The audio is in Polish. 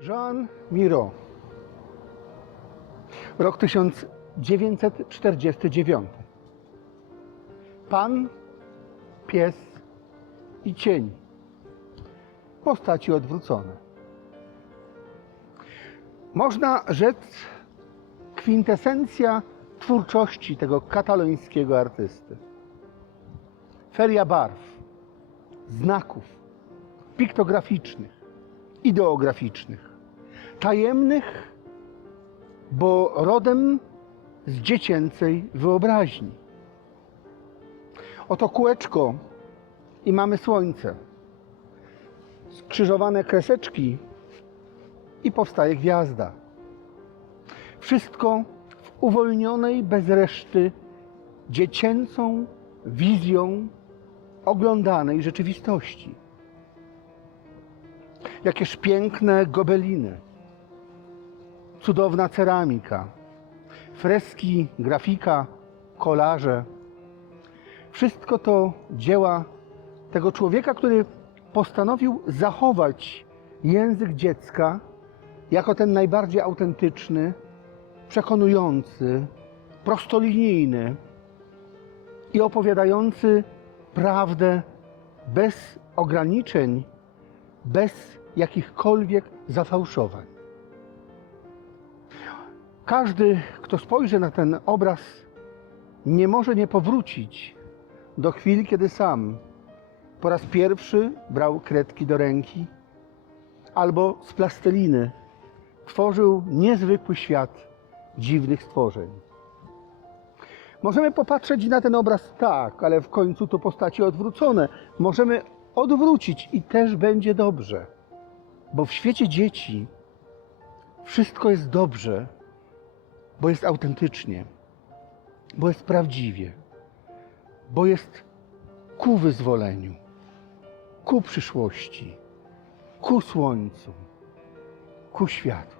Jean Miro. Rok 1949. Pan, pies i cień. Postaci odwrócone. Można rzec kwintesencja twórczości tego katalońskiego artysty. Feria barw, znaków, piktograficznych, ideograficznych, tajemnych, bo rodem z dziecięcej wyobraźni. Oto kółeczko i mamy słońce. Skrzyżowane kreseczki i powstaje gwiazda. Wszystko w uwolnionej bez reszty dziecięcą wizją oglądanej rzeczywistości. Jakież piękne gobeliny, cudowna ceramika, freski, grafika, kolarze. Wszystko to dzieła tego człowieka, który postanowił zachować język dziecka jako ten najbardziej autentyczny, przekonujący, prostolinijny i opowiadający prawdę bez ograniczeń, bez jakichkolwiek zafałszowań. Każdy, kto spojrzy na ten obraz, nie może nie powrócić do chwili, kiedy sam po raz pierwszy brał kredki do ręki albo z plasteliny tworzył niezwykły świat dziwnych stworzeń. Możemy popatrzeć na ten obraz tak, ale w końcu to postaci odwrócone. Możemy odwrócić i też będzie dobrze, bo w świecie dzieci wszystko jest dobrze, bo jest autentycznie, bo jest prawdziwie, bo jest ku wyzwoleniu, ku przyszłości, ku słońcu, ku światu.